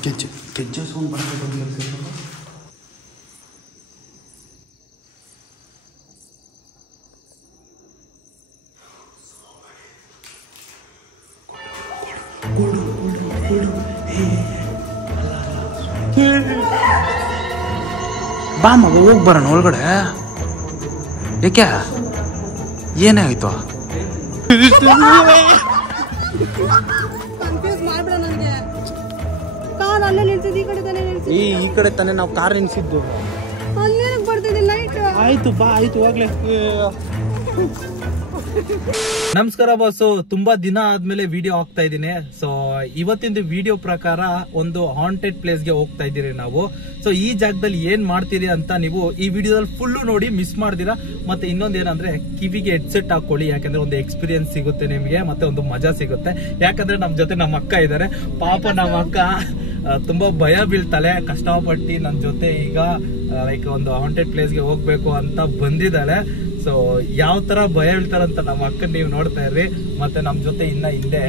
ಗೆಜ್ಜೆ ಸೌಂಡ್ ಬರ್ತದೆ. ಬಾ ಮಗ ಹೋಗಿ ಬರೋಣ ಒಳಗಡೆ. ಯಾಕೆ ಏನೇ ಆಯ್ತು? ಈ ಕಡೆ ತಾನೇ ನಾವು ಕಾರ್ ನಿಲ್ಸಿದ್ದು. ಆಯ್ತು ಬಾ, ಆಯ್ತು ಹೋಗ್ಲೇ. ನಮಸ್ಕಾರ ಬಾಸು, ತುಂಬಾ ದಿನ ಆದ್ಮೇಲೆ ವಿಡಿಯೋ ಹಾಕ್ತಾ ಇದೀನಿ. ಸೊ ಇವತ್ತಿನ ವಿಡಿಯೋ ಪ್ರಕಾರ ಒಂದು ಹಾಂಟೆಡ್ ಪ್ಲೇಸ್ ಗೆ ಹೋಗ್ತಾ ಇದೀರಿ ನಾವು. ಸೊ ಈ ಜಾಗದಲ್ಲಿ ಏನ್ ಮಾಡ್ತೀರಿ ಅಂತ ನೀವು ಈ ವಿಡಿಯೋದಲ್ಲಿ ಫುಲ್ ನೋಡಿ ಮಿಸ್ ಮಾಡ್ತೀರಾ. ಮತ್ತೆ ಇನ್ನೊಂದ್ ಏನಂದ್ರೆ ಕಿವಿಗೆ ಹೆಡ್ಸೆಟ್ ಹಾಕೊಳ್ಳಿ, ಯಾಕಂದ್ರೆ ಒಂದು ಎಕ್ಸ್ಪೀರಿಯನ್ಸ್ ಸಿಗುತ್ತೆ ನಿಮ್ಗೆ, ಮತ್ತೆ ಒಂದು ಮಜಾ ಸಿಗುತ್ತೆ. ಯಾಕಂದ್ರೆ ನಮ್ ಜೊತೆ ನಮ್ಮ ಅಕ್ಕ ಇದಾರೆ. ಪಾಪ ನಮ್ಮ ಅಕ್ಕ ತುಂಬಾ ಭಯ ಬೀಳ್ತಾಳೆ, ಕಷ್ಟಪಟ್ಟು ನನ್ ಜೊತೆ ಈಗ ಲೈಕ್ ಒಂದು ಹಾಂಟೆಡ್ ಪ್ಲೇಸ್ ಗೆ ಹೋಗ್ಬೇಕು ಅಂತ ಬಂದಿದ್ದಾಳೆ. ಸೊ ಯಾವ ತರ ಭಯ ಬೀಳ್ತಾರಂತ ನಮ್ಮ ಅಕ್ಕನ್ ನೀವು ನೋಡ್ತಾ ಇರ್ರಿ. ಮತ್ತೆ ನಮ್ ಜೊತೆ ಇನ್ನ ಹಿಂದೆ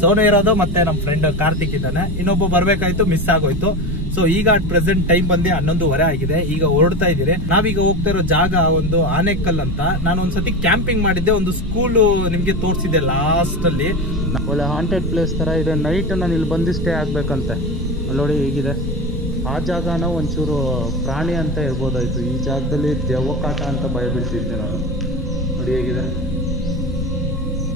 ಸೋನು ಇರೋದು, ಮತ್ತೆ ನಮ್ ಫ್ರೆಂಡ್ ಕಾರ್ತಿಕ್ ಇದ್ದಾನೆ. ಇನ್ನೊಬ್ಬ ಬರ್ಬೇಕಾಯ್ತು, ಮಿಸ್ ಆಗೋಯ್ತು. ಸೊ ಈಗ ಅಟ್ ಪ್ರೆಸೆಂಟ್ ಟೈಮ್ ಬಂದು 11:15 ಆಗಿದೆ. ಈಗ ಹೊರಡ್ತಾ ಇದೀರಿ. ನಾವೀಗ ಹೋಗ್ತಾ ಇರೋ ಜಾಗ ಒಂದು ಆನೆಕಲ್ ಅಂತ. ನಾನು ಒಂದ್ಸತಿ ಕ್ಯಾಂಪಿಂಗ್ ಮಾಡಿದ್ದೆ, ಒಂದು ಸ್ಕೂಲ್ ನಿಮ್ಗೆ ತೋರಿಸಿದೆ ಲಾಸ್ಟ್ ಅಲ್ಲಿ. ಒಳ್ಳೆ ಹಾಂಟೆಡ್ ಪ್ಲೇಸ್ ತರ ಇದೆ. ನೈಟ್ ನಾನು ಇಲ್ಲಿ ಬಂದು ಸ್ಟೇ ಆಗ್ಬೇಕಂತೆ. ನೋಡಿ ಹೇಗಿದೆ ಆ ಜಾಗನ. ಒಂಚೂರು ಪ್ರಾಣಿ ಅಂತ ಇರ್ಬೋದಾಯ್ತು. ಈ ಜಾಗದಲ್ಲಿ ದೆವ್ವಕಾಟ ಅಂತ ಭಯ ಬೀಳ್ತಿದ್ದೆ ನಾನು. ನೋಡಿ ಹೇಗಿದೆ.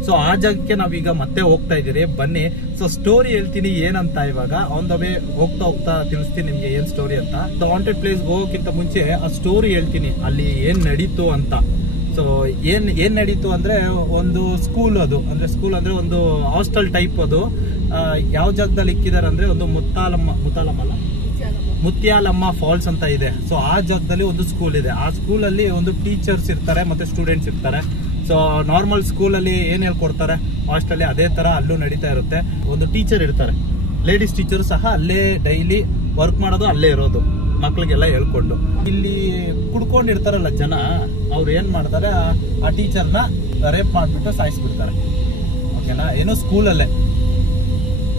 ಸೊ ಆ ಜಾಗಕ್ಕೆ ನಾವೀಗ ಮತ್ತೆ ಹೋಗ್ತಾ ಇದೀರಿ, ಬನ್ನಿ. ಸೊ ಸ್ಟೋರಿ ಹೇಳ್ತೀನಿ ಏನಂತ ಇವಾಗ. ಆನ್ ದ ವೇ ಹೋಗ್ತಾ ಹೋಗ್ತಾ ತಿಳಿಸ್ತೀನಿ ನಿಮ್ಗೆ ಏನ್ ಸ್ಟೋರಿ ಅಂತ. ಹಾಂಟೆಡ್ ಪ್ಲೇಸ್ ಹೋಗೋಕ್ಕಿಂತ ಮುಂಚೆ ಆ ಸ್ಟೋರಿ ಹೇಳ್ತೀನಿ, ಅಲ್ಲಿ ಏನ್ ನಡೀತು ಅಂತ. ಸೊ ಏನ್ ನಡೀತು ಅಂದ್ರೆ, ಒಂದು ಸ್ಕೂಲ್, ಅದು ಅಂದ್ರೆ ಸ್ಕೂಲ್ ಅಂದ್ರೆ ಒಂದು ಹಾಸ್ಟೆಲ್ ಟೈಪ್. ಅದು ಯಾವ ಜಾಗದಲ್ಲಿ ಇಕ್ಕಿದಾರೆ ಅಂದ್ರೆ, ಒಂದು ಮುತ್ಯಾಲಮ್ಮ ಫಾಲ್ಸ್ ಅಂತ ಇದೆ. ಸೊ ಆ ಜಾಗದಲ್ಲಿ ಒಂದು ಸ್ಕೂಲ್ ಇದೆ. ಆ ಸ್ಕೂಲಲ್ಲಿ ಒಂದು ಟೀಚರ್ಸ್ ಇರ್ತಾರೆ, ಮತ್ತೆ ಸ್ಟೂಡೆಂಟ್ಸ್ ಇರ್ತಾರೆ. ಸೊ ನಾರ್ಮಲ್ ಸ್ಕೂಲಲ್ಲಿ ಏನ್ ಹೇಳ್ಕೊಡ್ತಾರೆ ಹಾಸ್ಟೆಲ್, ಅದೇ ತರ ಅಲ್ಲೂ ನಡೀತಾ ಇರುತ್ತೆ. ಒಂದು ಟೀಚರ್ ಇರ್ತಾರೆ, ಲೇಡೀಸ್ ಟೀಚರ್ ಸಹ ಅಲ್ಲೇ ಡೈಲಿ ವರ್ಕ್ ಮಾಡೋದು, ಅಲ್ಲೇ ಇರೋದು, ಮಕ್ಳಿಗೆಲ್ಲ ಹೇಳ್ಕೊಂಡು. ಇಲ್ಲಿ ಕುಡ್ಕೊಂಡಿರ್ತಾರಲ್ಲ ಜನ, ಅವ್ರು ಏನ್ ಮಾಡ್ತಾರೆ, ಆ ಟೀಚರ್ನ ರೇಪ್ ಮಾಡ್ಬಿಟ್ಟು ಸಾಯಿಸ್ಬಿಡ್ತಾರೆ. ಓಕೆನಾ? ಏನೋ ಸ್ಕೂಲಲ್ಲೇ,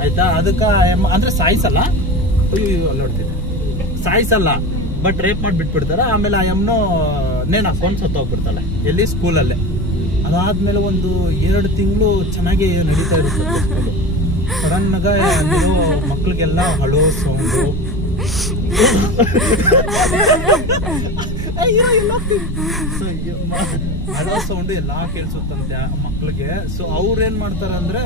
ಆಯ್ತಾ? ಅದಕ್ಕ ಅಂದ್ರೆ ಸಾಯಿಸಲ್ಲ, ನೋಡ್ತೀನಿ, ಸಾಯಿಸಲ್ಲ, ಬಟ್ ರೇಪ್ ಮಾಡಿ ಬಿಟ್ಬಿಡ್ತಾರೆ. ಆಮೇಲೆ ಆ ಎಮ್ನೋ ನೇನ್ ಹಾಕೊಂಡು ಸತ್ತೋಗ್ಬಿಡ್ತಾಳೆ, ಎಲ್ಲಿ ಸ್ಕೂಲಲ್ಲೇ. ಅದಾದ್ಮೇಲೆ ಒಂದು 2 ತಿಂಗಳು ಚೆನ್ನಾಗಿ ನಡೀತಾ ಇರುತ್ತೆ ಸ್ಕೂಲು. ಸಡನ್ ಆಗ ಮಕ್ಳಿಗೆಲ್ಲ ಹಳೋ ಸೌಂಡು, ಹಳೋ ಸೌಂಡು ಎಲ್ಲಾ ಕೇಳಿಸುತ್ತಂತೆ ಮಕ್ಳಿಗೆ. ಸೊ ಅವ್ರ ಏನ್ ಮಾಡ್ತಾರೆ ಅಂದ್ರೆ,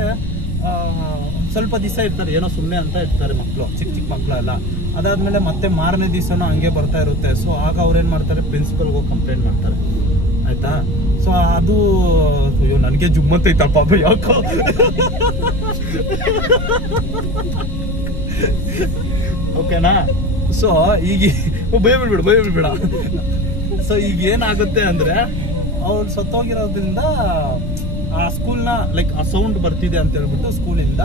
ಸ್ವಲ್ಪ ದಿವಸ ಇರ್ತಾರೆ, ಏನೋ ಸುಮ್ಮನೆ ಅಂತ ಇರ್ತಾರೆ ಮಕ್ಕಳು, ಚಿಕ್ಕ ಮಕ್ಕಳು ಎಲ್ಲ. ಅದಾದ್ಮೇಲೆ ಮತ್ತೆ ಮಾರನೇ ದಿವಸನೂ ಹಂಗೆ ಬರ್ತಾ ಇರುತ್ತೆ. ಸೊ ಆಗ ಅವ್ರೇನ್ ಮಾಡ್ತಾರೆ, ಪ್ರಿನ್ಸಿಪಲ್ಗೆ ಹೋಗಿ ಕಂಪ್ಲೇಂಟ್ ಮಾಡ್ತಾರೆ, ಆಯ್ತಾ? ಸೊ ಅದು ನನಗೆ ಜುಮ್ಮತ್ತೈತಪ್ಪ, ಯಾಕೋ ಓಕೆನಾ? ಸೊ ಈಗ ಭಯ ಬಿಡ್ಬೇಡ. ಸೊ ಈಗ ಏನಾಗುತ್ತೆ ಅಂದ್ರೆ, ಅವ್ರು ಸತ್ತೋಗಿರೋದ್ರಿಂದ ಆ ಸ್ಕೂಲ್ನ ಲೈಕ್ ಆ ಸೌಂಡ್ ಬರ್ತಿದೆ ಅಂತ ಹೇಳ್ಬಿಟ್ಟು ಸ್ಕೂಲಿಂದ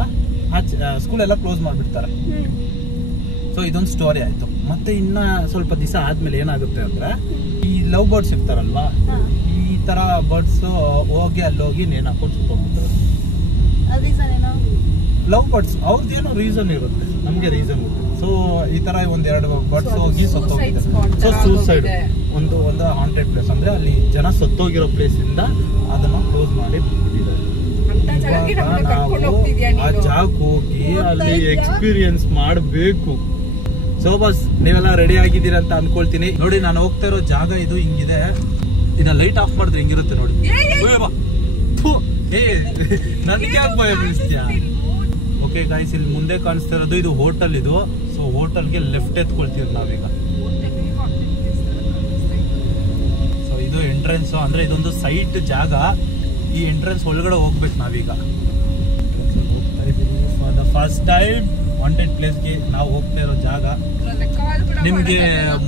ಸ್ಕೂಲ್ ಎಲ್ಲ ಕ್ಲೋಸ್ ಮಾಡ್ಬಿಡ್ತಾರೆ. ಸೊ ಇದೊಂದು ಸ್ಟೋರಿ ಆಯ್ತು. ಮತ್ತೆ ಇನ್ನ ಸ್ವಲ್ಪ ದಿವಸ ಆದ್ಮೇಲೆ ಏನಾಗುತ್ತೆ ಅಂದ್ರೆ, ಈ ಲವ್ ಬರ್ಡ್ಸ್ ಇರ್ತಾರಲ್ವಾ, ಈ ತರ ಬರ್ಡ್ಸ್ ಹೋಗಿ ಅಲ್ಲೋಗಿ ನೇಣು ಹಾಕೊಂಡು ಸುತ್ತೋಗ್ಬಿಡ್ತಾರೆ. ಲವ್ ಬರ್ಡ್ಸ್ ಅವ್ರದ್ದೇನೋ ರೀಸನ್ ಇರುತ್ತೆ, ನಮ್ಗೆ ರೀಸನ್ ಇರುತ್ತೆ. ಸೊ ಈ ತರ 1-2 ಬರ್ಡ್ಸ್ ಹೋಗಿ ಸತ್ತೋಗ್ಬಿಡ್ತಾರೆ. ಸೊ ಸೂಸೈಡ್, ಒಂದು ಹಾಂಟೆಡ್ ಪ್ಲೇಸ್ ಅಂದ್ರೆ ಅಲ್ಲಿ ಜನ ಸತ್ತೋಗಿರೋ ಪ್ಲೇಸ್ ಇಂದ ಅದನ್ನ ಕ್ಲೋಸ್ ಮಾಡಿ ಬಿಟ್ಟಿದ್ದಾರೆ. ನಾವು ಆ ಜಾಗಕ್ಕೆ ಹೋಗಿ ಅಲ್ಲಿ ಎಕ್ಸ್ಪೀರಿಯನ್ಸ್ ಮಾಡಬೇಕು. ಸೊ ಬಸ್ ನೀವೆಲ್ಲ ರೆಡಿ ಆಗಿದ್ದೀರಾ ಅಂತ ಅನ್ಕೊಳ್ತೀನಿ. ನೋಡಿ, ನಾನು ಹೋಗ್ತಾ ಇರೋ ಜಾಗ ಇದು ಹಿಂಗಿದೆ. ಇನ್ನ ಲೈಟ್ ಆಫ್ ಮಾಡಿದ್ರೆ ಹೆಂಗಿರುತ್ತೆ ನೋಡಿ. ನನಗೆ ಯಾಕೆ ಭಯ ಬೀಳಿಸ್ತೀಯಾ? ಓಕೆ ಗೈಸ್, ಇಲ್ಲಿ ಮುಂದೆ ಕಾಣಿಸ್ತಾ ಇರೋದು ಇದು ಹೋಟೆಲ್. ಇದು ಸೊ ಹೋಟೆಲ್ಗೆ ಲೆಫ್ಟ್ ಎತ್ಕೊಳ್ತೀವಿ ನಾವೀಗ. ಸೊ ಇದು ಎಂಟ್ರೆನ್ಸ್, ಅಂದ್ರೆ ಇದೊಂದು ಸೈಟ್ ಜಾಗ. ಈ ಎಂಟ್ರೆನ್ಸ್ ಒಳಗಡೆ ಹೋಗ್ಬೇಕು ನಾವೀಗ. ಹೋಗ್ತಾ ಇದೀವಿ for the first time haunted ಪ್ಲೇಸ್ಗೆ ನಾವು ಹೋಗ್ತಾ ಇರೋ ಜಾಗ. ನಿಮ್ಗೆ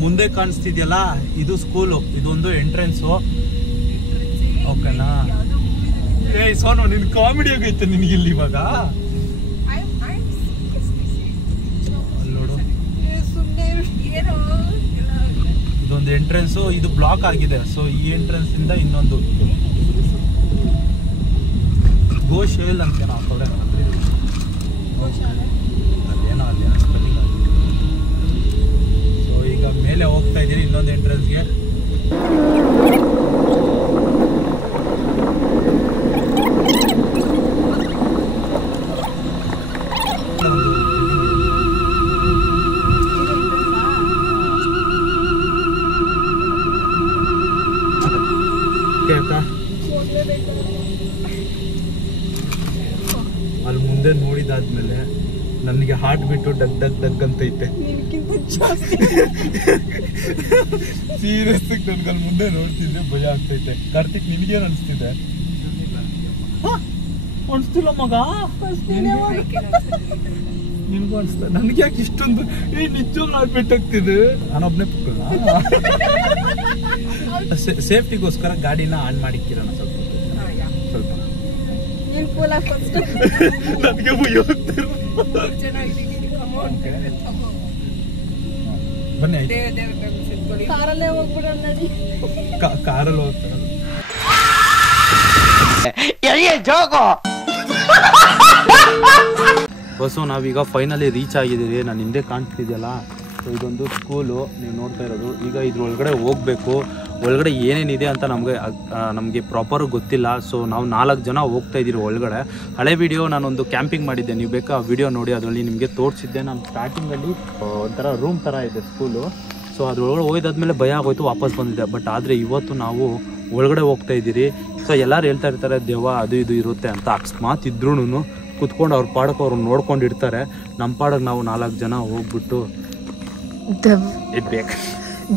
ಮುಂದೆ ಕಾಣಿಸ್ತಿದ್ಯಲ್ಲ, ಇದು ಸ್ಕೂಲು, ಇದೊಂದು ಎಂಟ್ರೆನ್ಸ್. ಓಕೆನಾ? ಏಯ್ ಸೋನು, ನಿನ್ ಕಾಮಿಡಿ ಆಗೈತೆ ನಿನ್ಗೆ ಇಲ್ಲಿ ಇವಾಗ. ನೋಡು, ಇದೊಂದು ಎಂಟ್ರೆನ್ಸ್, ಇದು ಬ್ಲಾಕ್ ಆಗಿದೆ. ಸೊ ಈ ಎಂಟ್ರೆನ್ಸ್ ಇಂದ ಇನ್ನೊಂದು ಗೋಶಾಲೆ ಅಂತ ಏನೋ ಆ ಕಡೆ ಏನೋ ಅಲ್ಲಿ ಸ್ಪೆಲ್ಲಿಂಗ್ ನನಗೆ ಹಾರ್ಟ್ ಬಿಟ್ಟು ಡಗ್ ಡಗ್ ಡಗ್ ಅಂತೈತೆ. ಸೀರಿಯಸ್ ನನ್ಗೆ ಮುಂದೆ ನೋಡ್ತಿದ್ದೆ ಭಯ ಆಗ್ತೈತೆ. ಕಾರ್ತಿಕ್ ನಿನ್ಗೇನ್ ಅನ್ಸ್ತಿದೆ? ಅನ್ಸ್ತಿಲ್ಲ ಮಗ, ನಿನ್ಗೂ ಅನ್ಸ್ತ? ನನ್ಗೆ ಯಾಕೆ ಇಷ್ಟೊಂದು ನಿಜವಾಗ್ಲೂ ಹಾರ್ಟ್ ಬೀಟ್ ಆಗ್ತಿದೆ? ನಾನೊಬ್ನೇ ಪುಕ್ಕಲ್ಲ. ಸೇಫ್ಟಿಗೋಸ್ಕರ ಗಾಡಿನ ಆನ್ ಮಾಡಿಕ್ಕಿರೋಣ ಸ್ವಲ್ಪ ಸ್ವಲ್ಪ. ನನಗೆ ಭಯ ಆಗ್ತಿರೋ. ಬನ್ನಿ ಕಾರಲ್ಲಿ ಹೋಗ್ತಾರಲ್ಲ. ಬಸ್ಸು ನಾವೀಗ ಫೈನಲಿ ರೀಚ್ ಆಗಿದ್ದೀವಿ. ನಾನು ಹಿಂದೆ ಕಾಣ್ತಿದ್ಯಲ್ಲ, ಸೊ ಇದೊಂದು ಸ್ಕೂಲು ನೀವು ನೋಡ್ತಾ ಇರೋದು. ಈಗ ಇದ್ರ ಒಳಗಡೆ ಹೋಗ್ಬೇಕು. ಒಳಗಡೆ ಏನೇನಿದೆ ಅಂತ ನಮಗೆ ಪ್ರಾಪರ್ ಗೊತ್ತಿಲ್ಲ. ಸೊ ನಾವು 4 ಜನ ಹೋಗ್ತಾ ಇದ್ದೀವಿ ಒಳಗಡೆ. ಹಳೆ ವಿಡಿಯೋ ನಾನೊಂದು ಕ್ಯಾಂಪಿಂಗ್ ಮಾಡಿದ್ದೆ, ನೀವು ಬೇಕಾ ಆ ವಿಡಿಯೋ ನೋಡಿ, ಅದರಲ್ಲಿ ನಿಮಗೆ ತೋರಿಸಿದ್ದೆ. ನಾನು ಸ್ಟಾರ್ಟಿಂಗಲ್ಲಿ ಒಂಥರ ರೂಮ್ ಥರ ಇದೆ ಸ್ಕೂಲು. ಸೊ ಅದ್ರೊಳಗಡೆ ಹೋಯ್ದಾದ್ಮೇಲೆ ಭಯ ಆಗೋಯ್ತು, ವಾಪಸ್ ಬಂದಿದ್ದೆ. ಬಟ್ ಆದರೆ ಇವತ್ತು ನಾವು ಒಳಗಡೆ ಹೋಗ್ತಾ ಇದ್ದೀರಿ. ಸೊ ಎಲ್ಲರೂ ಹೇಳ್ತಾ ಇರ್ತಾರೆ ದೆವ್ವ ಅದು ಇದು ಇರುತ್ತೆ ಅಂತ. ಅಕಸ್ಮಾತ್ ಇದ್ರೂ ಕುತ್ಕೊಂಡು ಅವ್ರ ಪಾಡಕ್ಕೆ ಅವ್ರು ನೋಡ್ಕೊಂಡಿರ್ತಾರೆ. ನಮ್ಮ ಪಾಡಕ್ಕೆ ನಾವು 4 ಜನ ಹೋಗ್ಬಿಟ್ಟು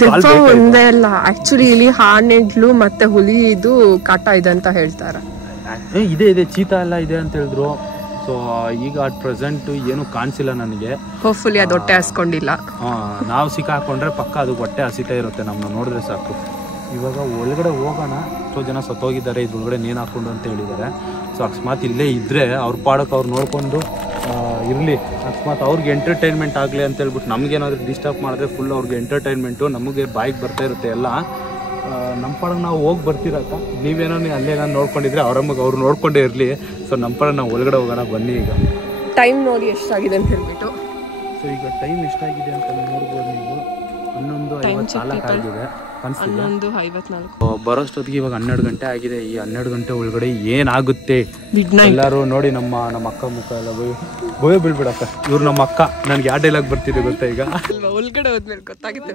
ದೆವ್ವ ಒಂದೇ ಅಲ್ಲ, ಆಕ್ಚುಲಿ ಇಲ್ಲಿ ಆನೆಗಳು ಮತ್ತೆ ಹುಲಿ ಇದು ಕಾಟ ಇದೆ ಅಂತ ಹೇಳ್ತಾರೆ. ಇದೆ ಚೀತಾ ಎಲ್ಲ ಇದೆ ಅಂತ ಹೇಳಿದ್ರು. ಸೊ ಈಗ ಅಟ್ ಪ್ರೆಸೆಂಟ್ ಏನು ಕಾಣಿಸಿಲ್ಲ ನನಗೆ. ಹೋಪ್ಫುಲಿ ಅದು ಹೊಟ್ಟೆ ಹಸ್ಕೊಂಡಿಲ್ಲ. ನಾವು ಸಿಕ್ಕಾಕೊಂಡ್ರೆ ಪಕ್ಕ ಅದು ಹೊಟ್ಟೆ ಹಸಿತಾ ಇರುತ್ತೆ, ನಮ್ಮನ್ನ ನೋಡಿದ್ರೆ ಸಾಕು. ಇವಾಗ ಒಳಗಡೆ ಹೋಗೋಣ. ಎಷ್ಟೋ ಜನ ಸತ್ತೋಗಿದ್ದಾರೆ ಇದ್ರೊಳಗಡೆ ನೇಣು ಹಾಕೊಂಡು ಅಂತ ಹೇಳಿದ್ದಾರೆ. ಸೊ ಅಕಸ್ಮಾತ್ ಇಲ್ಲೇ ಇದ್ದರೆ ಅವ್ರ ಪಾಡಕ್ಕೆ ಅವ್ರು ನೋಡಿಕೊಂಡು ಇರಲಿ. ಅಕಸ್ಮಾತ್ ಅವ್ರಿಗೆ ಎಂಟರ್ಟೈನ್ಮೆಂಟ್ ಆಗಲಿ ಅಂತ ಹೇಳ್ಬಿಟ್ಟು ನಮಗೇನಾದ್ರೂ ಡಿಸ್ಟರ್ಬ್ ಮಾಡಿದ್ರೆ ಫುಲ್ ಅವ್ರಿಗೆ ಎಂಟರ್ಟೈನ್ಮೆಂಟು, ನಮಗೆ ಬಾಯಿಗೆ ಬರ್ತಾ ಇರುತ್ತೆ ಎಲ್ಲ. ನಮ್ಮ ಪಾಡಕ್ಕೆ ನಾವು ಹೋಗಿ ಬರ್ತಿರಕ್ಕ. ನೀವೇನೋ ಅಲ್ಲೇ ನಾನು ನೋಡ್ಕೊಂಡಿದ್ರೆ ಅವ್ರು ನೋಡ್ಕೊಂಡೇ ಇರಲಿ. ಸೊ ನಮ್ಮ ಪಾಡಕ್ಕೆ ನಾವು ಒಳಗಡೆ ಹೋಗೋಣ ಬನ್ನಿ. ಈಗ ಟೈಮ್ ನೋಡಿ ಎಷ್ಟಾಗಿದೆ ಅಂತ ಹೇಳ್ಬಿಟ್ಟು. ಸೊ ಈಗ ಟೈಮ್ ಎಷ್ಟಾಗಿದೆ ಅಂತ ನೋಡ್ಬೋದು ನೀವು. 11:54 ಆಗಿದೆ. 11:54 ಬರೋಷ್ಟೊತ್ತಿಗೆ ಇವಾಗ 12 ಗಂಟೆ ಆಗಿದೆ. ಈ 12 ಗಂಟೆ ಒಳಗಡೆ ಏನಾಗುತ್ತೆ ಎಲ್ಲರೂ ನೋಡಿ. ನಮ್ಮ ಅಕ್ಕ ಮುಖ ಎಲ್ಲ ಭಯ ಬೀಳ್ಬಿಡಕ್ಕ. ಇವ್ರು ನಮ್ಮ ಅಕ್ಕ. ನನ್ಗೆ ಯಾವ ಡೈಲಾಗ್ ಬರ್ತಿದೆ ಗೊತ್ತಾ ಈಗ? ಒಳಗಡೆ ಹೋದ್ಮೇಲೆ ಗೊತ್ತಾಗುತ್ತೆ.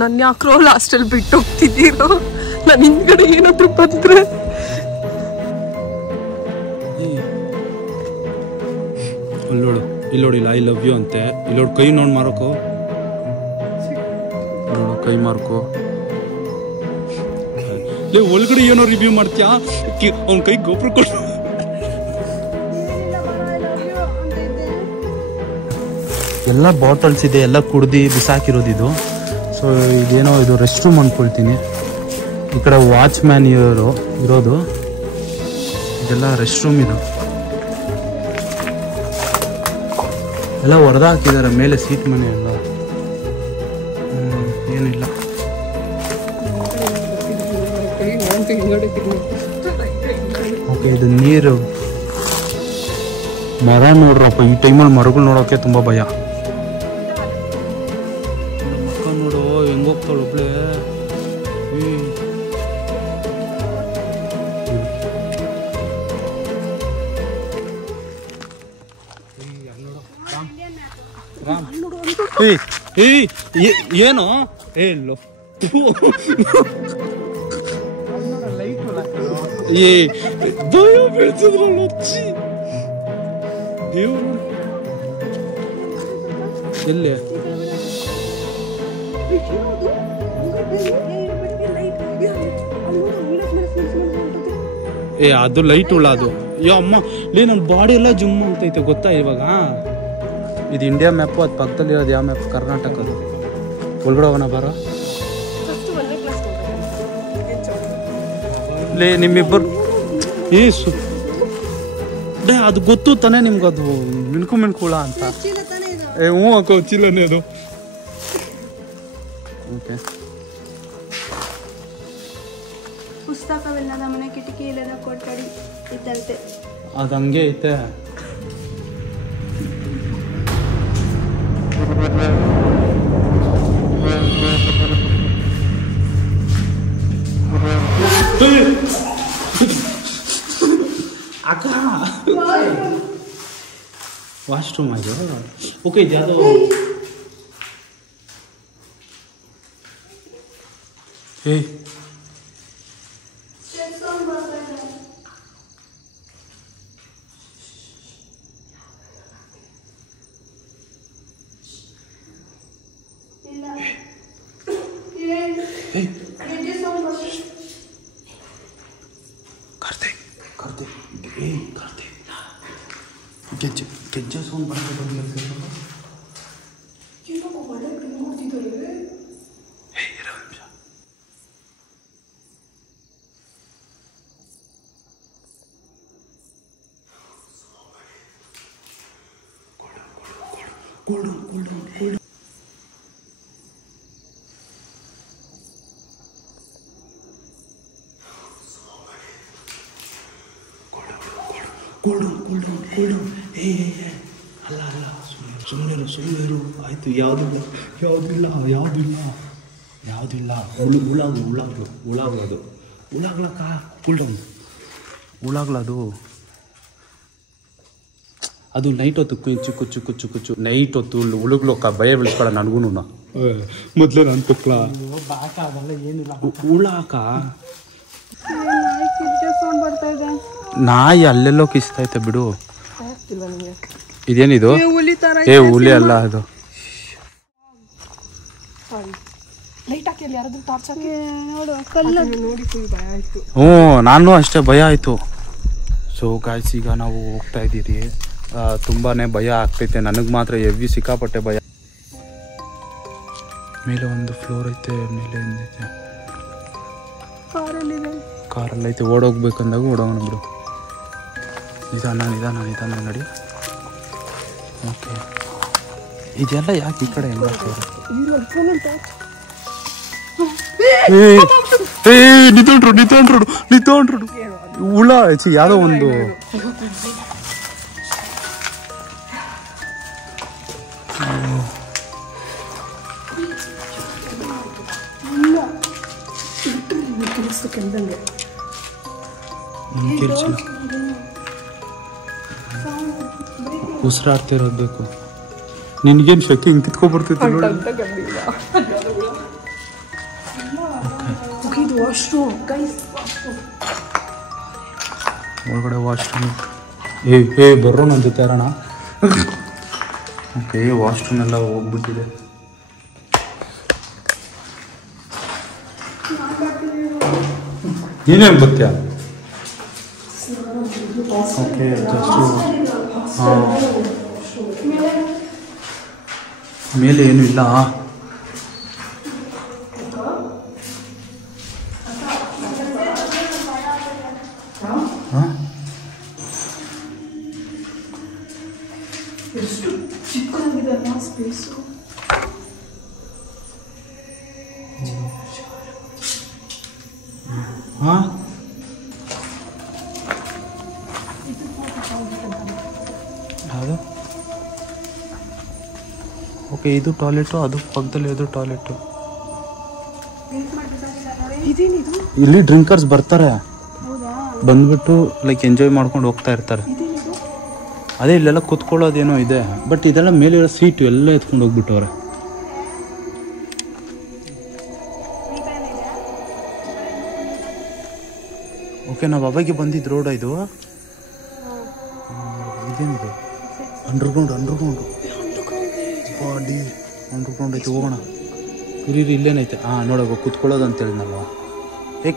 ನನ್ನ ಯಾಕ್ರೋ ಲಾಸ್ಟಲ್ಲಿ ಬಿಟ್ಟು ಹೋಗ್ತಿದ್ದೀರೋ, ನಾನು ಹಿಂದ್ಗಡೆ ಏನಾದ್ರು ಬಂದ್ರೆ. ಇಲ್ಲೋಡಿ ಐ ಲವ್ ಯು ಅಂತೆ. ಇಲ್ಲೋಡಿ ಕೈ ನೋಡ್ ಮಾರೋಕೋ, ನೋಡು ಕೈ ಮಾರ್ಕೋ. ಒಳಗಡೆ ಏನೋ ರಿವ್ಯೂ ಮಾಡ್ತೀಯಾ? ಅವ್ನ ಕೈ ಗೋಪುರ ಕೊಟ್ಟು. ಎಲ್ಲ ಬಾಟಲ್ಸ್ ಇದೆ, ಎಲ್ಲ ಕುಡ್ದು ಬಿಸಾಕಿರೋದು ಇದು. ಸೊ ಇದೇನೋ ಇದು ರೆಸ್ಟ್ ರೂಮ್ ಅಂದ್ಕೊಳ್ತೀನಿ. ಈ ಕಡೆ ವಾಚ್ಮ್ಯಾನ್ ಇರೋದು. ಇದೆಲ್ಲ ರೆಸ್ಟ್ ರೂಮ್ ಇದು. ಎಲ್ಲ ಹೊಡೆದಾಕಿದ್ದಾರೆ ಮೇಲೆ ಸೀಟ್ ಮನೆ ಎಲ್ಲ. ಏನಿಲ್ಲ. ಓಕೆ ಇದು ನೀರು. ಮರ ನೋಡ್ರಪ್ಪ, ಈ ಟೈಮಲ್ಲಿ ಮರಗಳು ನೋಡೋಕೆ ತುಂಬಾ ಭಯ. ಮಕ್ಕ ನೋಡು ಹೆಂಗ್ ಹೋಗ್ತಾಳ ಒಬ್ಳೆ. ಏನು ಹೇಳು ಭಯ ಬೀಳ್ತಿದ್ರಲ್ಲ ದೇವ್ರು. ಎಲ್ಲಿ ಅದು ಲೈಟ್ ಉಳ್ಳ ಅದು. ಅಮ್ಮ ನನ್ನ ಬಾಡಿ ಎಲ್ಲ ಜುಮ್ ಅಂತೈತೆ ಗೊತ್ತಾ ಇವಾಗ. ಇದು ಇಂಡಿಯಾ ಮ್ಯಾಪು, ಅದು ಪಕ್ಕದಲ್ಲಿರೋದು ಯಾವ ಮ್ಯಾಪ್? ಕರ್ನಾಟಕದು. ಒಳಗಡೆ ಹೋಗೋಣ ಬರೋ. ನಿಮ್ಮಿಬ್ಬರು ಅದು ಗೊತ್ತು ತಾನೇ ನಿಮ್ಗೆ? ಅದು ಮಿಣ್ಕುಳ ಅಂತ. ಹ್ಞೂ ಅಕ್ಕ ಚೀಲನೇ ಅದು. ಓಕೆ. ಪುಸ್ತಕವಿಲ್ಲದ ಮನೆ, ಕಿಟಕಿ ಇಲ್ಲದ ಕೊಠಡಿ ಇದ್ದಂತೆ. ಅದು ಹಂಗೆ ಐತೆ. ಅಕ್ಕ ವಾಶ್ರೂಮ್ ಅದು. ಓಕೆ ಇದು ಯಾವುದು? ಅಲ್ಲ ಸುಮ್ಮನೆ ಆಯ್ತು. ಯಾವುದಿಲ್ಲ ಉಳಾಗ್ಲದು ಉಳಾಗ್ಲಕ್ಕ ಕೂಲ್ಡೌನ್ ಉಳಾಗ್ಲದು. ಅದು ನೈಟ್ ಹೊತ್ತು ಕುಚ್ಚು ನೈಟ್ ಹೊತ್ತು ಉಳುಗ್ಲಕ್ಕ ಭಯ ಬೆಳೆಸ್ಬೇಡ ನನಗೂ. ಮೊದಲೇ ನಾನು ತುಕ್ಲ ಉಳಾಕ ನಾಯಿ ಅಲ್ಲೆಲ್ಲೋ ಕಿಸ್ತೈತೆ ಬಿಡು. ಇದೇನಿದು? ಹುಲಿ ಅಲ್ಲ ಅದು. ನಾನು ಅಷ್ಟೇ ಭಯ ಆಯ್ತು. ಸೊ ಗಾಯ್ಸ್, ಈಗ ನಾವು ಹೋಗ್ತಾ ಇದ್ದೀರಿ. ತುಂಬಾನೇ ಭಯ ಆಗ್ತೈತೆ ನನಗೆ ಮಾತ್ರ, ಹೆವಿ ಸಿಕ್ಕಾಪಟ್ಟೆ ಭಯ. ಮೇಲೆ ಒಂದು ಫ್ಲೋರ್ ಐತೆ, ಮೇಲೆ ಏನೈತೆ ಕಾರಲ್ಲೈತೆ. ಓಡೋಗ್ಬೇಕಂದಾಗ ಓಡೋಣ ಬಿಡು. ನಿಧಾನ ನಡಿ. ಓಕೆ, ಇದೆಲ್ಲ ಯಾಕೆ ಈ ಕಡೆ ನಿಂತ್ಕೊಂಡ್ರು ಹುಳ ಯಾವುದೋ ಒಂದು. ಉಸಿರಾಡ್ತಿರೋದು ಬೇಕು. ನಿನ್ಗೇನು ಶಕ್ತಿ ಹಿಂಗೆ ಕಿತ್ಕೊಬರ್ತೈತೆ ನೋಡಿ. ಒಳಗಡೆ ವಾಶ್ರೂಮ್. ಬರೋಣ ಅಂತ ತರೋಣ. ಓಕೆ, ವಾಶ್ರೂಮ್ ಎಲ್ಲ ಹೋಗ್ಬಿಟ್ಟಿದೆ. ನೀನೇನು ಬರ್ತೀಯ? ಓಕೆ, ಮೇಲೆ ಏನು ಇಲ್ಲ. ಅದು ಓಕೆ, ಇದು ಟಾಯ್ಲೆಟು, ಅದು ಪಕ್ಕದಲ್ಲಿ ಇದು ಟಾಯ್ಲೆಟು. ಇಲ್ಲಿ ಡ್ರಿಂಕರ್ಸ್ ಬರ್ತಾರೆ, ಬಂದ್ಬಿಟ್ಟು ಲೈಕ್ ಎಂಜಾಯ್ ಮಾಡ್ಕೊಂಡು ಹೋಗ್ತಾ ಇರ್ತಾರೆ. ಅದೇ ಇಲ್ಲೆಲ್ಲ ಕುತ್ಕೊಳ್ಳೋದೇನೋ ಇದೆ, ಬಟ್ ಇದೆಲ್ಲ ಮೇಲೆ ಸೀಟು ಎಲ್ಲ ಎತ್ಕೊಂಡು ಹೋಗ್ಬಿಟ್ಟವ್ರೆ. ಓಕೆ, ನಾವು ಅವಾಗೆ ಬಂದಿದ್ದು ರೋಡ್ ಇದು. ಇದೇನಿದೆ? ಅಂಡರ್ಗ್ರೌಂಡ್ ಬಾಡಿ ಅಂಡರ್ಗ್ರೌಂಡ್ ಐತೆ. ಹೋಗೋಣ ಇರಿ, ಇಲ್ಲೇನೈತೆ? ನೋಡೋದು ಕುತ್ಕೊಳ್ಳೋದು ಅಂತ ಹೇಳಿದ್ನಲ್ವ.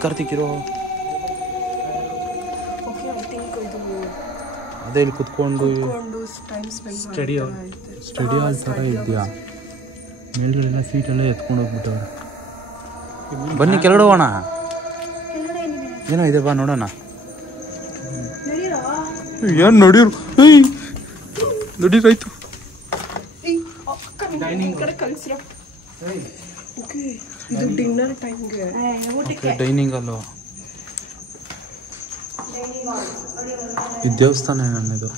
ಕಾರ್ತಿಕ್ ಇರೋ, ಅದೇ ಇಲ್ಲಿ ಕುತ್ಕೊಂಡು ಸ್ಟಡಿ ಹಾಲ್ ಥರ ಇದೆಯಾ? ಮೇಲ್ಗಡೆಲ್ಲ ಸೀಟೆಲ್ಲ ಎತ್ಕೊಂಡು ಹೋಗ್ಬಿಟ್ಟವ್ರೆ. ಬನ್ನಿ ಕೆಳಗಡೆ ಹೋಗೋಣ. ಏನೋ ಇದೆ, ಬಾ ನೋಡೋಣ. ಏನು ನಡೀರು ನಡೀರಾಯ್ತು. ಡೈನಿಂಗ್ ಅಲ್ವ ಇದು? ದೇವಸ್ಥಾನ ನನ್ನದು.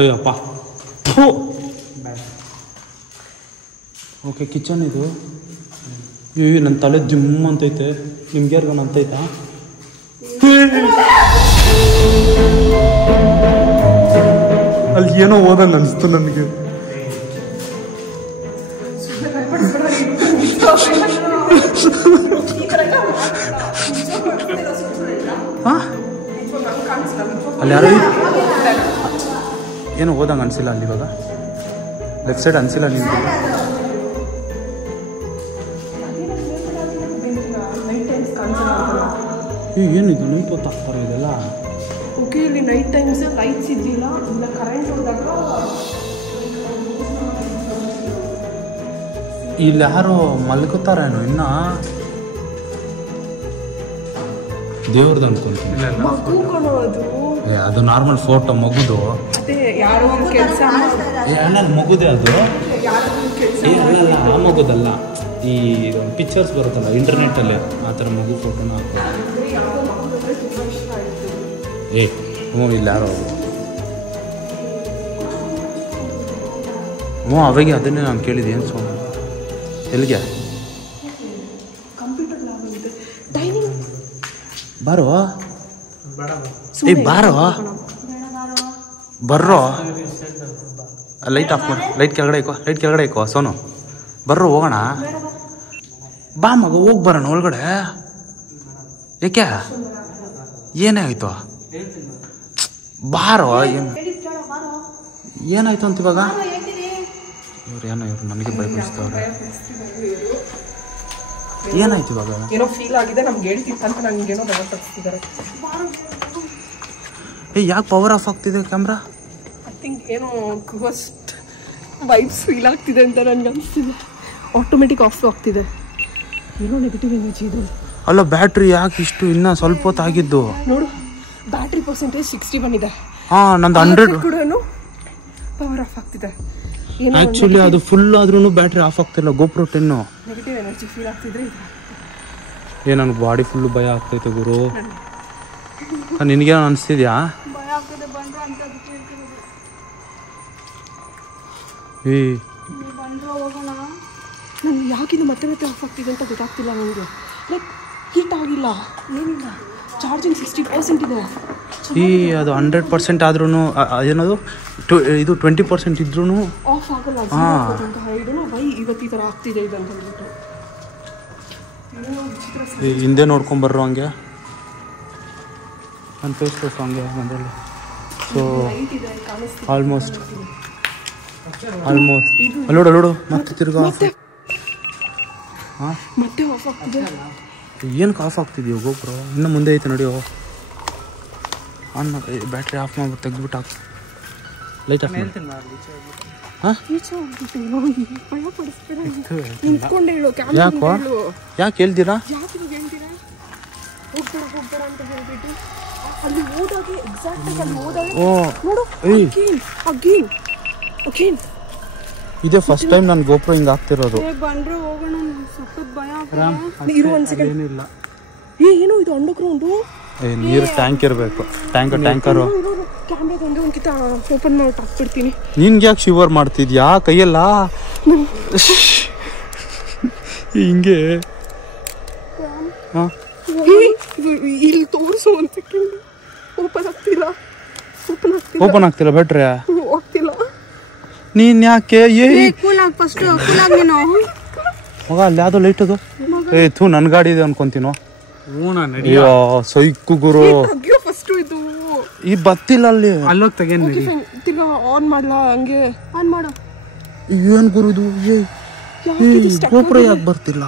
ಅಯ್ಯಪ್ಪ. ಓಕೆ, ಕಿಚನ್ ಇದು. ನನ್ನ ತಲೆ ಜಿಮ್ ಅಂತೈತೆ. ನಿಮ್ಗೆ ಯಾರಿಗಾನ ಅಂತೈತಾ? ಅಲ್ಲಿ ಏನೋ ಓದಂಗೆ ಅನಿಸ್ತು ನನಗೆ. ಅಲ್ಲಿ ಯಾರು ಏನೋ ಓದಂಗೆ ಅನಿಸಿಲ್ಲ ಅಲ್ಲಿ. ಇವಾಗ ಲೆಫ್ಟ್ ಸೈಡ್ ಅನಿಸಿಲ್ಲ ನಿಮ್ಗೆ? ಏನಿದು ನೈಟ್ ಹೊತ್ತು ಹಾಕ್ತಾರೆ ಇದೆಲ್ಲ? ಓಕೆ, ಇಲ್ಲಿ ನೈಟ್ ಟೈಮ್ಸ್ ಲೈಟ್ಸ್ ಇದ್ದಿಲ್ಲ, ಇಲ್ಲ ಕರೆಂಟ್ ಹೋದಾಗ ಇಲ್ಲಿ ಯಾರು ಮಲ್ಕೋತಾರೇನು ಇನ್ನ? ದೇವ್ರದ್ದು ಅನ್ಕೊಂತೀನಿ. ಮಗು ಕೊಡೋದು ಅದು ನಾರ್ಮಲ್ ಫೋಟೋ ಮಗುದು. ಅದೇ ಯಾರೋ ಕೆಲಸ ಅಣ್ಣ ಮಗುದೇ ಅದು ಅಲ್ಲ ಆ ಮಗುದಲ್ಲ ಈ ಪಿಕ್ಚರ್ಸ್ ಬರುತ್ತಲ್ಲ ಇಂಟರ್ನೆಟ್ಟಲ್ಲಿ ಆ ಥರ ಮಗು ಫೋಟೋನ ಹಾಕೋ ಹ್ಞೂ ಇಲ್ಲ ಯಾರೋ ಹ್ಞೂ ಅವಾಗ ಅದನ್ನೇ ನಾನು ಕೇಳಿದ್ದೆ ಏನು ಸೋ ಎಲ್ಲಿಗೆ ಬಾರೋ ಬಾರೋ ಬರ್ರೋ ಲೈಟ್ ಆಫ್ ಮಾಡು ಲೈಟ್ ಕೆಳಗಡೆ ಇಕ್ಕೋ ಸೋನು ಬರ್ರೋ ಹೋಗೋಣ ಬಾ ಮಗ ಹೋಗಿ ಬರೋಣ ಒಳಗಡೆ ಯಾಕೆ ಏನೇ ಆಯಿತು ಬಾರೋ ಏನಾಯ್ತು ಅಂತ ಇವಾಗ ಇವ್ರು ನನಗೆ ಭಯಪಡಿಸ್ತವ್ರೆ ಏನಾಯ್ತು ಇವಾಗ ಏನೋ ಫೀಲ್ ಆಗಿದೆ ನಮ್ಗೆ ಹೇಳ್ತಿತ್ತು ಅಂತ ನನಗೇನೋ ಭಯಪಡಿಸ್ತಿದ್ದಾರೆ ಯಾಕೆ ಪವರ್ ಆಫ್ ಆಗ್ತಿದೆ ಕ್ಯಾಮ್ರಾ ಐ ಥಿಂಕ್ ಏನೋ ಫಸ್ಟ್ ವೈಬ್ಸ್ ಫೀಲ್ ಆಗ್ತಿದೆ ಅಂತ ನನಗೆ ಅನಿಸ್ತಿದೆ ಆಟೋಮೆಟಿಕ್ ಆಫ್ ಆಗ್ತಿದೆ ಏನೋ ನೆಗೆಟಿವ್ ಎನರ್ಜಿ ಇದು ಅಲ್ಲ ಬ್ಯಾಟ್ರಿ ಯಾಕೆ ಇಷ್ಟು ಇನ್ನೂ ಸ್ವಲ್ಪ ಹೊತ್ತು ಆಗಿದ್ದು ನೋಡು ಬ್ಯಾಟ್ರಿ ಪರ್ಸೆಂಟೇಜ್ 60 ಬಂದಿದೆ ನಂದು 100 ಕೂಡ ಪವರ್ ಆಫ್ ಆಗ್ತಿದೆ ಆಕ್ಚುಲಿ ಅದು ಫುಲ್ ಆದ್ರೂ ಬ್ಯಾಟ್ರಿ ಆಫ್ ಆಗ್ತಿಲ್ಲ ಗೋಪ್ರೋ 10 ನೆಗೆಟಿವ್ ಎನರ್ಜಿ ಫೀಲ್ ಆಗ್ತಿದ್ರೆ ನನಗೆ ಬಾಡಿ ಫುಲ್ಲು ಭಯ ಆಗ್ತೈತೆ ಗುರು ನಿನಗೇನೋ ಅನಿಸ್ತಿದ್ಯಾ ನನ್ಗೆ ಯಾಕಿದು ಮತ್ತೆ ಮತ್ತೆ ಆಫ್ ಆಗ್ತಿದೆ ಅಂತ ಗೊತ್ತಾಗ್ತಿಲ್ಲ ನನಗೆ ಲೈಕ್ ಹೀಟ್ ಆಗಿಲ್ಲ ಏನಿಲ್ಲ ಚಾರ್ಜಿಂಗ್ 60% ಇದೆ ಅದು 100% ಆದ್ರೂ ಏನದು ಇದು 20% ಇದ್ರೂ ಆಫ್ ಆಗಲ್ಲ ಅಂತ ಹೇಳಿದ್ರು ವೈ ಇವತ್ತು ಈ ಥರ ಆಗ್ತಿದೆ ಇದು ಅಂತ ಹೇಳ್ಬಿಟ್ಟು ಹಿಂದೆ ನೋಡ್ಕೊಂಬರ್ರೋ ಹಂಗೆ ನಾನು ತೋರಿಸ್ಬೇಕು ಹಂಗೆ ಮೊದಲು ಸೊ ಆಲ್ಮೋಸ್ಟ್ ಅಲ್ಲೋಡು ಮತ್ತೆ ತಿರ್ಗಾ ಮತ್ತೆ ಆಫ್ ಆಗ್ತಿದೆ ಏನಕ್ಕೆ ಆಫ್ ಆಗ್ತಿದೆಯೋ ಗೋಪ್ರೋ ಇನ್ನು ಮುಂದೆ ಐತೆ ನೋಡಿಯೋ ಆನ್ ಬ್ಯಾಟ್ರಿ ಆಫ್ ಮಾಡ್ಬಿಟ್ಟು ತೆಗ್ದುಬಿಟ್ಟು ಹಾಕಿ ಲೈಟ್ ಆಫ್ ಯಾಕೋ ಯಾಕೆ ಹೇಳ್ತೀರಾ ಇದೇ ಫಸ್ಟ್ ಟೈಮ್ ನಾನು ಗೋಪ್ರೋ ಹಿಂಗೆ ಆಗ್ತಿರೋದು ಏನಿಲ್ಲ ಏನೋ ಇದು ಅಂಡರ್ಗ್ರೌಂಡು ನೀರು ಟ್ಯಾಂಕ್ ಇರಬೇಕು ಟ್ಯಾಂಕರು ಕ್ಯಾಮ್ರಾಗೊಂದು ಒಂದ್ಕಿತ ಓಪನ್ ಮಾಡಿ ಹಾಕ್ಬಿಡ್ತೀನಿ ನಿನ್ಗೆ ಯಾಕೆ ಶಿವರ್ ಮಾಡ್ತಿದ್ಯಾ ಕೈಯೆಲ್ಲ ಹಿಂಗೆ ಇಲ್ಲಿ ತೋರಿಸು ಒಂದು ಸೆಕೆಂಡ್ ಓಪನ್ ಆಗ್ತಿಲ್ಲ ಬ್ಯಾಟ್ರಿ ಹೋಗ್ತಿಲ್ಲ ನೀನ್ ಯಾಕೆ ಮಗ ಅಲ್ಲಿ ಯಾವ್ದೋ ಲೈಟ್ ಅದು ನನ್ ಗಾಡಿ ಇದೆ ಅನ್ಕೊಂತೀನೋ ಅಯ್ಯೋ ಸೈಕು ಗುರು ಈ ಬತ್ತಿಲ್ಲ ಅಲ್ಲಿ ಅಲ್ಲೋಗಿ ತೆಗೇನಿ ಆನ್ ಮಾಡ್ಲಾ ಹಂಗೆ ಆನ್ ಮಾಡು ಏನ್ ಗುರು ಇದು ಗೋಪುರ ಯಾಕೆ ಬರ್ತಿಲ್ಲ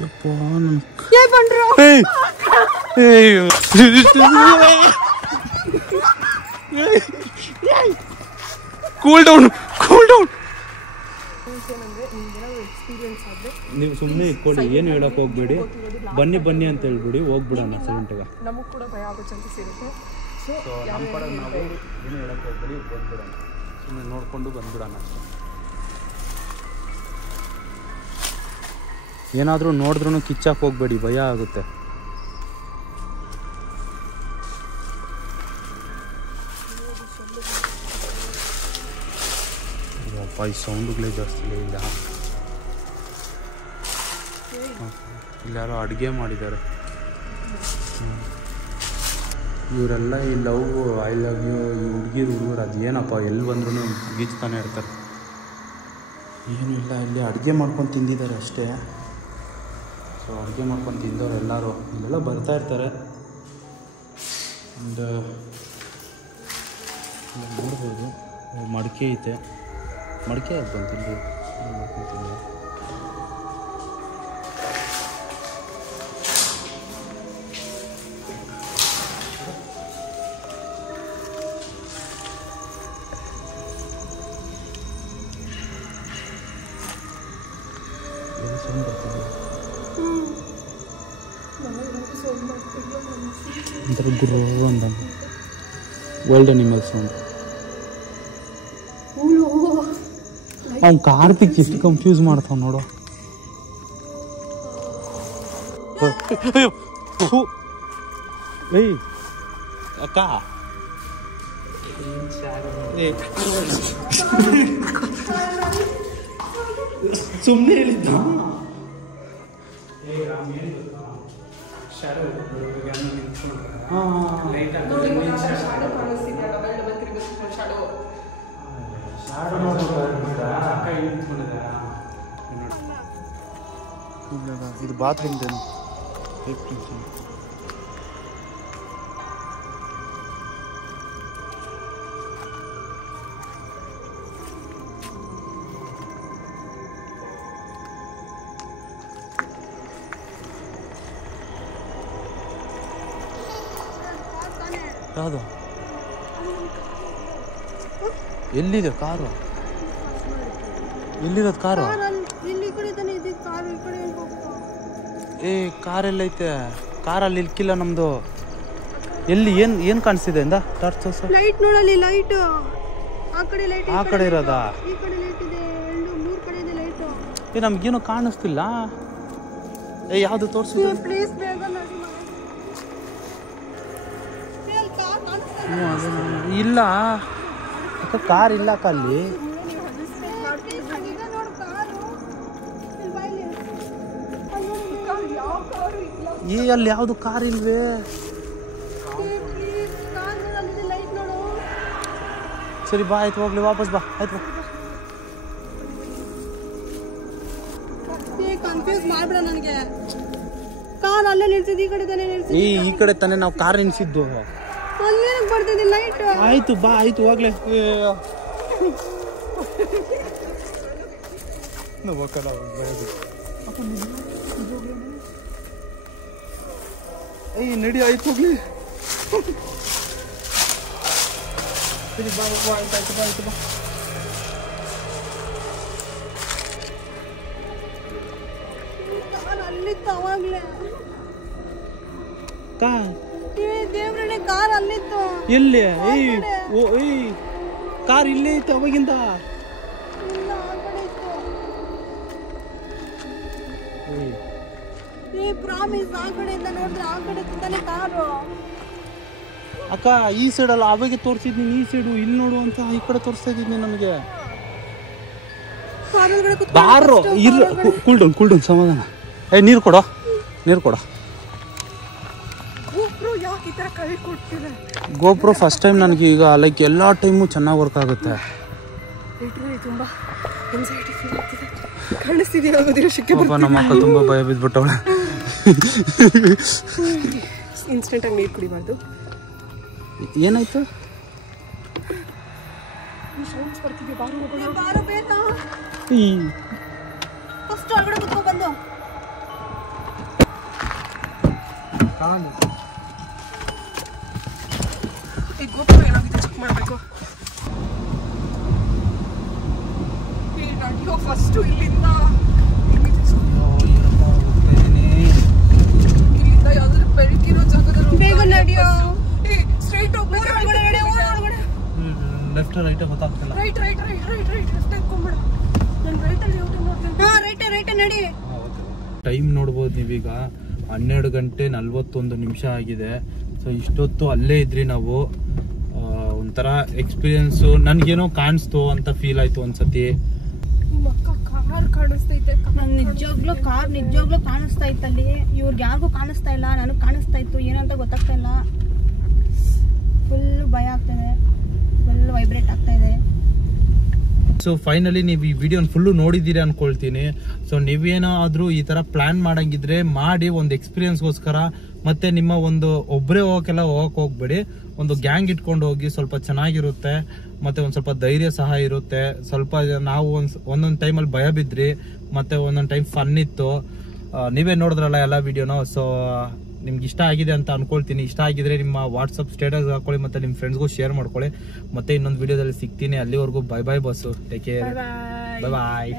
ಯಪ್ಪ ಕೂಲ್ ಡೌನ್ ನೀವು ಸುಮ್ಮನೆ ಇಟ್ಕೊಳ್ಳಿ ಏನು ಹೇಳಕ್ ಹೋಗ್ಬೇಡಿ ಬನ್ನಿ ಅಂತ ಹೇಳ್ಬಿಡಿ ಹೋಗ್ಬಿಡೋಣ ಸೆವೆಂಟ್ಗೆ ನಮಗೂ ಕೂಡ ಭಯ ಆಗೋ ಚಾನ್ಸಸ್ ಇರುತ್ತೆ ಸೊ ನಮ್ಮ ಕಡೆ ನಾವು ಏನು ಹೇಳಕ್ ಹೋಗ್ಬೇಡಿ ಬಂದ್ಬಿಡೋಣ ಸುಮ್ಮನೆ ನೋಡ್ಕೊಂಡು ಬಂದ್ಬಿಡೋಣ ಅಷ್ಟೇ ಏನಾದರೂ ನೋಡಿದ್ರೂ ಕಿಚ್ಚಾಕ್ ಹೋಗ್ಬೇಡಿ ಭಯ ಆಗುತ್ತೆ ಈ ಸೌಂಡುಗಳೇ ಜಾಸ್ತಿ ಇಲ್ಲ ಇಲ್ಲಾರೋ ಅಡುಗೆ ಮಾಡಿದ್ದಾರೆ ಇವರೆಲ್ಲ ಈ ಲವ್ ಐ ಲವ್ ಯು ಈ ಹುಡುಗರು ಅದು ಏನಪ್ಪ ಎಲ್ಲಿ ಬಂದ್ರೂ ಗೀಚ್ತಾನೆ ಇರ್ತಾರೆ ಏನೂ ಇಲ್ಲ ಇಲ್ಲಿ ಅಡುಗೆ ಮಾಡ್ಕೊಂಡು ತಿಂದಿದ್ದಾರೆ ಅಷ್ಟೇ ಸೊ ಅಡುಗೆ ಮಾಡ್ಕೊಂಡು ತಿಂದವ್ರು ಎಲ್ಲರೂ ಇಲ್ಲೆಲ್ಲ ಬರ್ತಾ ಇರ್ತಾರೆ ಒಂದು ನೋಡ್ಬೋದು ಮಡಿಕೆ ಐತೆ ಮಡಿಕೆ ಅದು ಬಂತಿಲ್ಲ ಮಾಡ್ಕೊತೀನಿ ಒಂಥರ ಗುರು ಅಂದ ವರ್ಲ್ಡ್ ಅನಿಮಲ್ಸ್ ಅಂತ. ಅವ್ನು ಕಾರ್ತಿಕ್ ಎಷ್ಟು ಕನ್ಫ್ಯೂಸ್ ಮಾಡ್ತಾವ ನೋಡು. ಏಯ್ ಅಕ್ಕ ಸುಮ್ಮನೆ ಹೇಳಿದ್ದ. ಇದು ಬಾತ್ರೂಮ್ ಯಾವುದು? ಎಲ್ಲಿದೆ ಕಾರು? ಎಲ್ಲಿರೋದು ಕಾರು? ಏ ಕಾರೆಲ್ಲ ಐತೆ? ಕಾರಲ್ಲಿ ಇಲ್ಕಿಲ್ಲ ನಮ್ದು. ಎಲ್ಲಿ ಏನ್ ಕಾಣಿಸ್ತಿದೆ ಇಂದ ಟಾರ್ಚ್ ಲೈಟ್ ನೋಡಲಿ. ಲೈಟ್ ಆ ಕಡೆ ಲೈಟ್, ಆ ಕಡೆ ಇರೋದಾ? ಈ ಕಡೆ ಲೈಟ್ ಇದೆ, ಮೂರು ಕಡೆ ಇದೆ ಲೈಟ್. ಏ ನಮ್ಗೇನು ಕಾಣಿಸ್ತಿಲ್ಲ. ಏ ಯಾವ್ದು ತೋರಿಸಿದ್ರು? ಪ್ಲೀಸ್ ಬೇಗ ನೋಡಿ. ಇಲ್ಲ ಅಕ್ಕ, ಕಾರ್ ಇಲ್ಲ ಅಕ್ಕ ಅಲ್ಲಿ. ಏ ಅಲ್ಲಿ ಯಾವ್ದು ಕಾರ್ ಇಲ್ವೇ? ಸರಿ ಬಾ, ಆಯ್ತು ಹೋಗ್ಲಿ, ವಾಪಸ್ ಬಾ. ಆಯ್ತು ಕನ್ಫ್ಯೂಸ್ ಮಾಡ್ಬೇಡ ನನಗೆ. ಕಾರ್ ಅಲ್ಲೇ ನಿಲ್ಸಿದ್ದು, ಈ ಕಡೆ ತಾನೇ ನಿಲ್ಸಿದ್ದು. ಈ ಕಡೆ ತಾನೇ ನಾವು ಕಾರ್ ನಿಲ್ಸಿದ್ದು. ಅಲ್ಲೇ ಬರ್ತಿದೆ ಲೈಟ್. ಆಯ್ತು ಬಾ, ಆಯ್ತು ಹೋಗ್ಲಿ. ಏಯ್ ನಡಿ, ಆಯ್ತು ಹೋಗ್ಲಿ. ಸರಿ ಬಾ ಬಾ, ಆಯ್ತು ಬಾ, ಆಯ್ತು ಬಾ. ಅಲ್ಲಿತ್ತು ಅವಾಗ್ಲೇ. ಕಾರ್ ದೇವ್ರನೆ ಕಾರ್ ಅಲ್ಲಿತ್ತು. ಎಲ್ಲಿ? ಏಯ್ ಕಾರ್ ಇಲ್ಲೇ ಐತೆ ಅವಾಗಿಂದ. ಇಲ್ಲ, ಆ ಕಡೆ ಇತ್ತು. ಈ ಪ್ರಾಮಿಸ್ ಆ ಕಡೆಯಿಂದ ನೋಡಿದ್ರೆ ಆ ಕಡೆ ತಾನೇ ಕಾರು. ಅಕ್ಕ ಈ ಸೈಡ್ ಅಲ್ಲ, ಅವಾಗ ತೋರಿಸಿದ್ನಿ. ಈ ಸೈಡು ಇಲ್ಲಿ ನೋಡು ಅಂತ ಈ ಕಡೆ ತೋರಿಸ್ತಾ ಇದ್ದೀನಿ ನನಗೆ. ಬಾರು ಇರ್, ಕೂಲ್ ಡೌನ್ ಸಮಾಧಾನ. ಏ ನೀರು ಕೊಡೋ, ನೀರು ಕೊಡೋ. ಗೋಪ್ರೋ ಫಸ್ಟ್ ಟೈಮ್ ನನಗೆ ಈಗ ಲೈಕ್ ಎಲ್ಲ ಟೈಮು ಚೆನ್ನಾಗಿ ವರ್ಕ್ ಆಗುತ್ತೆ. ನಮ್ಮ ಅಕ್ಕ ತುಂಬ ಭಯ ಬಿದ್ಬಿಟ್ಟವಳೆ. ಇನ್ಸ್ಟೆಂಟ್ ಆಗಿ ನೀರು ಕುಡಿಬಾರ್ದು. ಏನಾಯ್ತು? ಫಸ್ಟ್ ಒಳಗಡೆ ಕುತ್ಕೊ ಬಂದು. ಈ ಗೋಪುರ ಏನಾಗಿದೆ ಚೆಕ್ ಮಾಡಬೇಕು. ಫಸ್ಟು ಇಲ್ಲಿಂದ ಯಾವ್ದಾದ್ರು ಬೆಳಕಿರೋ ಜಾಗದಲ್ಲಿ ಬೇಗ ನಡೆಯೋ. ಸ್ಟ್ರೈಟ್ ಹೋಗ್ಬೇಕು. ಲೆಫ್ಟ್ ರೈಟ್ ಗೊತ್ತಾಗ್ತಿಲ್ಲ. ರೈಟ್ ಲೆಫ್ಟ್ ಹಾಕೊಂಡ್ಬಿಡ. ನಾನು ರೈಟಲ್ಲಿ ಯೂಟ್ಯೂಬ್ ನೋಡ್ತೀನಿ. ರೈಟ್ ನಡಿ. ಟೈಮ್ ನೋಡ್ಬೋದು ನೀವೀಗ 12:41 ಆಗಿದೆ. ಸೊ ಇಷ್ಟೊತ್ತು ಅಲ್ಲೇ ಇದ್ರಿ ನಾವು. ಒಂಥರ ಎಕ್ಸ್ಪೀರಿಯನ್ಸು ನನಗೇನೋ ಕಾಣಿಸ್ತು ಅಂತ ಫೀಲ್ ಆಯ್ತು ಒಂದ್ಸತಿ. ಕಾರ್ ಕಾಣಿಸ್ತೈತೆ. ನಿಜವಾಗ್ಲೂ ಕಾರ್ ನಿಜವಾಗ್ಲೂ ಕಾಣಿಸ್ತಾ ಇತ್ತಲ್ಲಿ. ಇವ್ರಿಗೆ ಯಾರಿಗೂ ಕಾಣಿಸ್ತಾ ಇಲ್ಲ, ನನಗೆ ಕಾಣಿಸ್ತಾ ಇತ್ತು. ಏನಂತ ಗೊತ್ತಾಗ್ತಾ ಇಲ್ಲ. ಫುಲ್ ಭಯ ಆಗ್ತಾಯಿದೆ, ಫುಲ್ ವೈಬ್ರೇಟ್ ಆಗ್ತಾ ಇದೆ. ಸೊ ಫೈನಲಿ ನೀವು ಈ ವಿಡಿಯೋನ ಫುಲ್ಲು ನೋಡಿದ್ದೀರಿ ಅನ್ಕೊಳ್ತೀನಿ. ಸೊ ನೀವೇನಾದ್ರೂ ಈ ತರ ಪ್ಲಾನ್ ಮಾಡಂಗಿದ್ರೆ ಮಾಡಿ, ಒಂದು ಎಕ್ಸ್ಪೀರಿಯನ್ಸ್ಗೋಸ್ಕರ. ಮತ್ತೆ ನಿಮ್ಮ ಒಂದು ಒಬ್ಬರೇ ಹೋಗಕ್ಕೆಲ್ಲ ಹೋಗ್ಬೇಡಿ, ಒಂದು ಗ್ಯಾಂಗ್ ಇಟ್ಕೊಂಡು ಹೋಗಿ. ಸ್ವಲ್ಪ ಚೆನ್ನಾಗಿರುತ್ತೆ, ಮತ್ತೆ ಒಂದ್ ಸ್ವಲ್ಪ ಧೈರ್ಯ ಸಹ ಇರುತ್ತೆ. ಸ್ವಲ್ಪ ನಾವು ಒಂದೊಂದು ಟೈಮಲ್ಲಿ ಭಯ ಬಿದ್ರಿ, ಮತ್ತೆ ಒಂದೊಂದು ಟೈಮ್ ಫನ್ ಇತ್ತು. ನೀವೇ ನೋಡಿದ್ರಲ್ಲ ಎಲ್ಲ ವಿಡಿಯೋನ. ಸೊ ನಿಮ್ಗೆ ಇಷ್ಟ ಆಗಿದೆ ಅಂತ ಅನ್ಕೊಳ್ತೀನಿ. ಇಷ್ಟ ಆಗಿದ್ರೆ ನಿಮ್ಮ ವಾಟ್ಸಪ್ ಸ್ಟೇಟಸ್ ಹಾಕೊಳ್ಳಿ, ಮತ್ತೆ ನಿಮ್ಮ ಫ್ರೆಂಡ್ಸ್ಗೂ ಶೇರ್ ಮಾಡ್ಕೊಳ್ಳಿ. ಮತ್ತೆ ಇನ್ನೊಂದು ವಿಡಿಯೋದಲ್ಲಿ ಸಿಗ್ತೀನಿ. ಅಲ್ಲಿವರೆಗೂ ಬೈ ಬೈ ಬಸ್ಸು. Take care. ಬಾಯ್.